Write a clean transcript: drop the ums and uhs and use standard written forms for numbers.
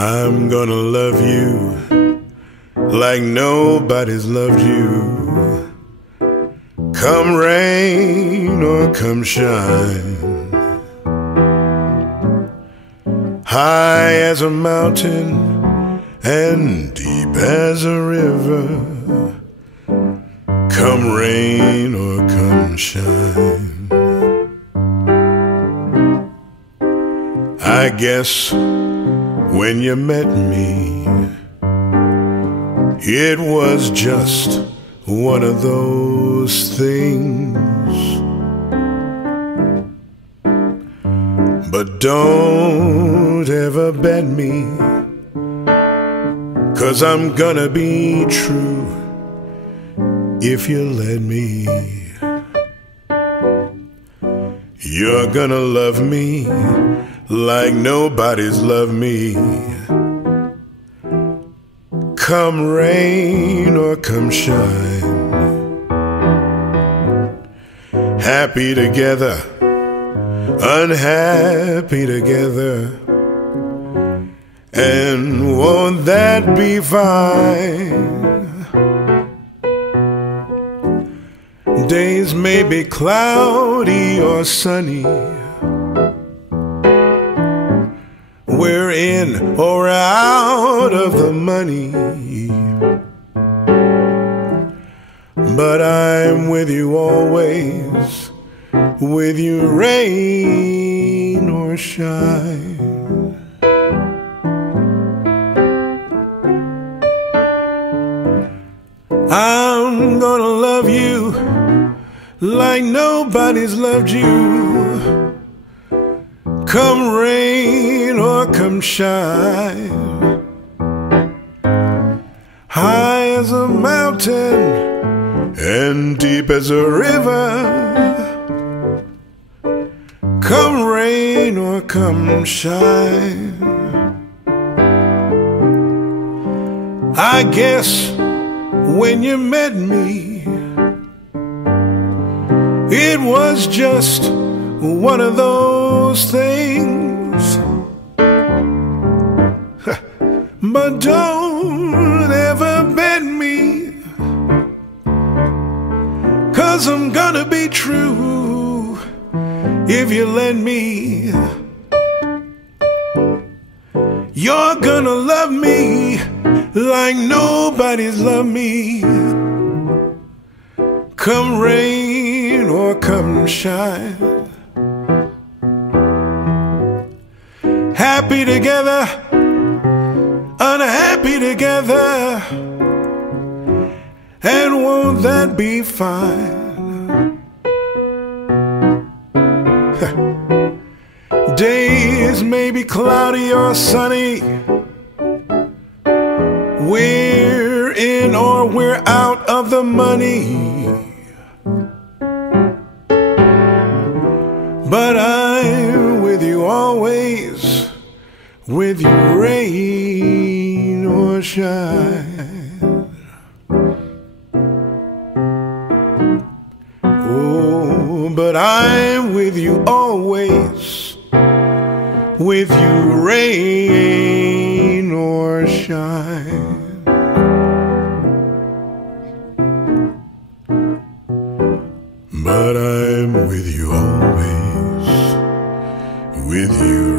I'm gonna love you like nobody's loved you. Come rain or come shine, high as a mountain and deep as a river. Come rain or come shine. I guess when you met me, it was just one of those things. But don't ever bet me, 'cause I'm gonna be true if you let me. You're gonna love me like nobody's loved me. Come rain or come shine, happy together, unhappy together, and won't that be fine? Days may be cloudy or sunny, we're in or out of the money, but I'm with you always, with you rain or shine. I'm gonna love you like nobody's loved you. Come rain or come shine, high as a mountain and deep as a river. Come rain or come shine. I guess when you met me, it was just one of those things. But don't ever bet me, 'cause I'm gonna be true if you let me. You're gonna love me like nobody's loved me. Come rain or come shine, happy together, unhappy together, and won't that be fine? Days may be cloudy or sunny, we're in or we're out of the money, but I'm with you always, with you rain or shine. Oh, but I'm with you always, with you rain or shine. But I'm with you always, with you